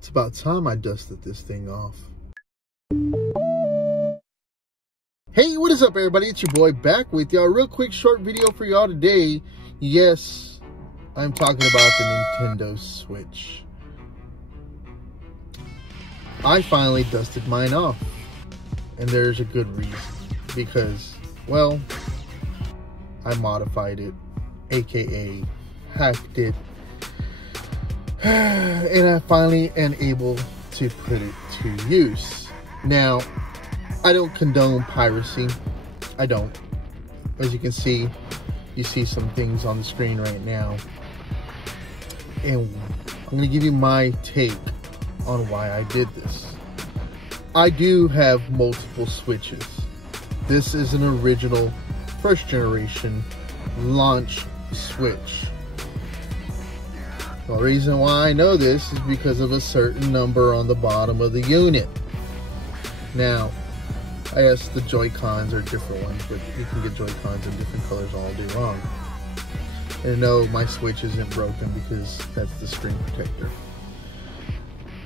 It's about time I dusted this thing off. Hey, what is up everybody? It's your boy back with y'all. Real quick short video for y'all today. Yes, I'm talking about the Nintendo Switch. I finally dusted mine off. And there's a good reason. Because, well, I modified it, aka hacked it, and I finally am able to put it to use. Now, I don't condone piracy. I don't. As you can see, you see some things on the screen right now, and I'm going to give you my take on why I did this. I do have multiple Switches. This is an original first generation launch Switch. The reason why I know this is because of a certain number on the bottom of the unit. Now, I guess the Joy-Cons are different ones, but you can get Joy-Cons in different colors all day long. And no, my Switch isn't broken because that's the screen protector.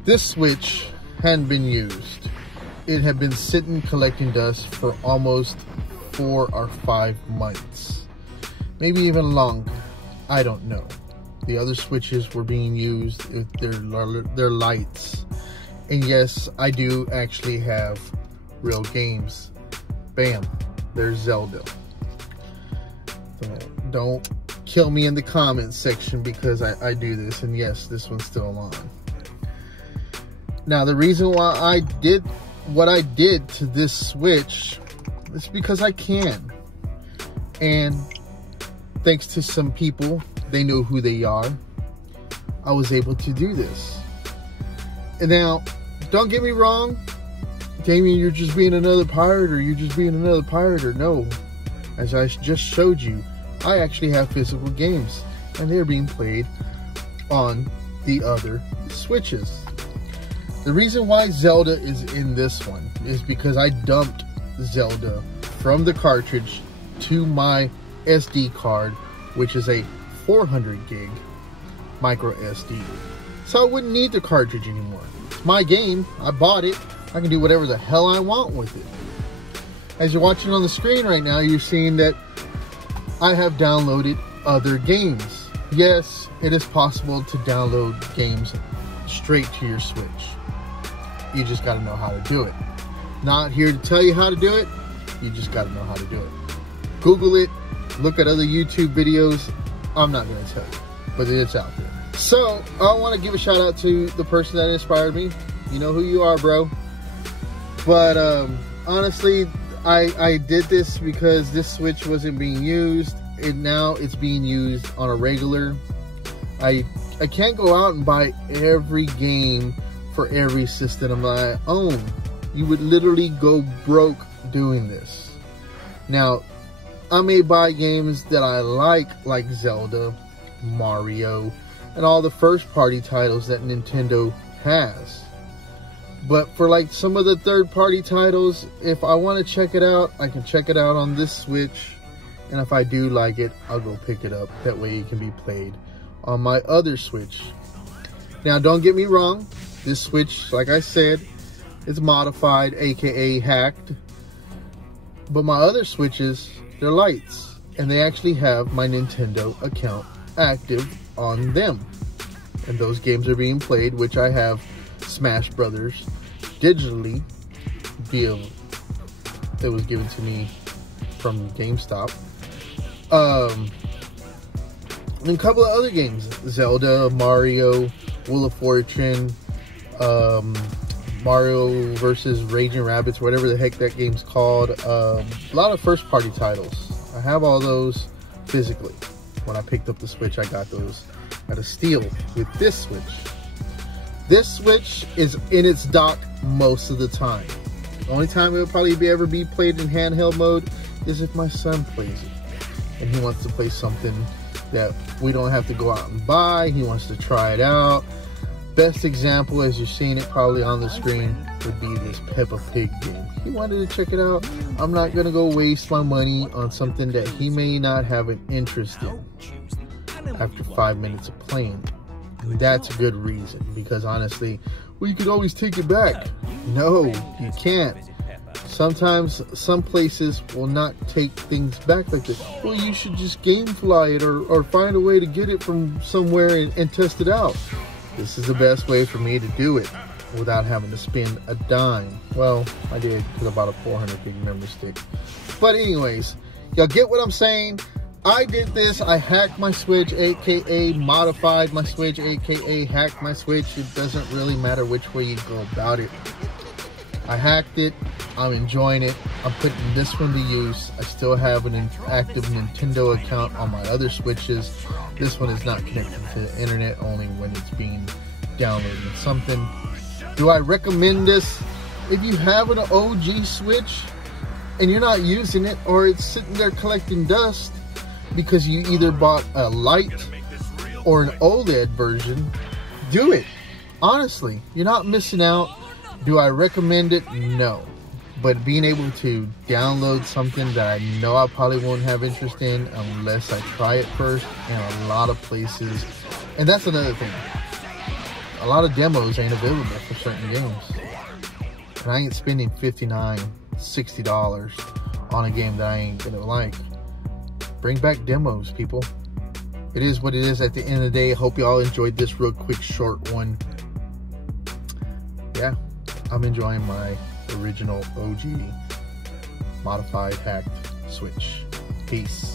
This Switch hadn't been used. It had been sitting collecting dust for almost 4 or 5 months. Maybe even longer. I don't know. The other Switches were being used with their lights. And yes, I do actually have real games. Bam, there's Zelda. So don't kill me in the comments section because I do this, and yes, this one's still on. Now, the reason why I did what I did to this Switch is because I can. And thanks to some people, they know who they are, I was able to do this. And now, don't get me wrong, Damien, you're just being another pirate, or you're just being another pirate, or no. As I just showed you, I actually have physical games, and they're being played on the other Switches. The reason why Zelda is in this one is because I dumped Zelda from the cartridge to my SD card, which is a 400 gig micro SD. So I wouldn't need the cartridge anymore. It's my game. I bought it. I can do whatever the hell I want with it. As you're watching on the screen right now, you're seeing that I have downloaded other games. Yes, it is possible to download games straight to your Switch. You just got to know how to do it. Not here to tell you how to do it. You just got to know how to do it. Google it. Look at other YouTube videos. I'm not going to tell you, but it's out there. So I want to give a shout out to the person that inspired me. You know who you are, bro. But honestly, I did this because this Switch wasn't being used, and now it's being used on a regular. I can't go out and buy every game for every system I own. You would literally go broke doing this. Now, I may buy games that I like Zelda, Mario, and all the first party titles that Nintendo has. But for like some of the third party titles, if I want to check it out, I can check it out on this Switch. And if I do like it, I'll go pick it up. That way it can be played on my other Switch. Now, don't get me wrong. This Switch, like I said, it's modified, aka hacked. But my other Switches, they're lights. And they actually have my Nintendo account active on them. And those games are being played, which I have Smash Brothers digitally via, that was given to me from GameStop. And a couple of other games. Zelda, Mario, Wheel of Fortune, Mario versus Raging Rabbids, whatever the heck that game's called. A lot of first party titles. I have all those physically. When I picked up the Switch, I got those at a steal with this Switch. This Switch is in its dock most of the time. The only time it will probably ever be played in handheld mode is if my son plays it. And he wants to play something that we don't have to go out and buy. He wants to try it out. Best example, as you're seeing it probably on the screen, would be this Peppa Pig game. He wanted to check it out. I'm not going to go waste my money on something that he may not have an interest in after 5 minutes of playing. that's a good reason. Because honestly, well, you could always take it back. No, you can't. Sometimes some places will not take things back like this. Well, you should just GameFly it or find a way to get it from somewhere and test it out. This is the best way for me to do it without having to spend a dime. Well, I did because I bought a 400 gig memory stick. But anyways, y'all get what I'm saying? I did this. I hacked my Switch, aka modified my Switch, aka hacked my Switch. It doesn't really matter which way you go about it. I hacked it. I'm enjoying it. I'm putting this one to use. I still have an active Nintendo account on my other Switches. This one is not connected to the internet, only when it's being downloaded or something. Do I recommend this? If you have an OG Switch and you're not using it, or it's sitting there collecting dust because you either bought a Lite or an OLED version, do it. Honestly, you're not missing out. Do I recommend it? No. But being able to download something that I know I probably won't have interest in unless I try it first in a lot of places. And that's another thing. A lot of demos ain't available for certain games. And I ain't spending $59, $60 on a game that I ain't gonna like. Bring back demos, people. It is what it is at the end of the day. Hope y'all enjoyed this real quick short one. Yeah, I'm enjoying my original OG modified hacked Switch. Peace.